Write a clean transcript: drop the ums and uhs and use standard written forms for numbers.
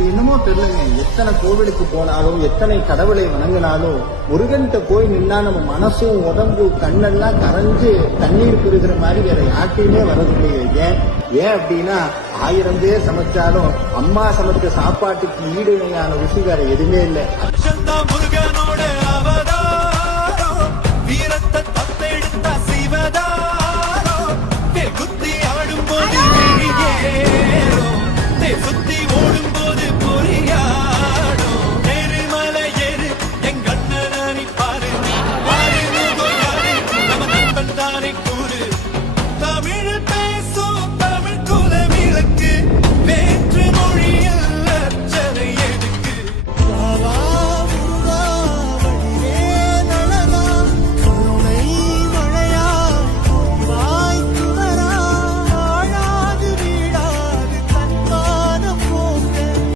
அது என்னமோ தெரியலங்க, எத்தனை கோவிலுக்கு போனாலும் எத்தனை கடவுளை வணங்கினாலும் முருகன்கிட்ட போய் நின்னா நம்ம மனசும் உடம்பு கண்ணெல்லாம் கரைஞ்சு தண்ணீர் பெறுகிற மாதிரி வேற யார்ட்டையுமே வரதில்லையே. ஏன் அப்படின்னா 1000 பேர் சமைச்சாலும் அம்மா சமைச்ச சாப்பாட்டுக்கு ஈடு இணையான ருசி வேற எதுவுமே இல்லை.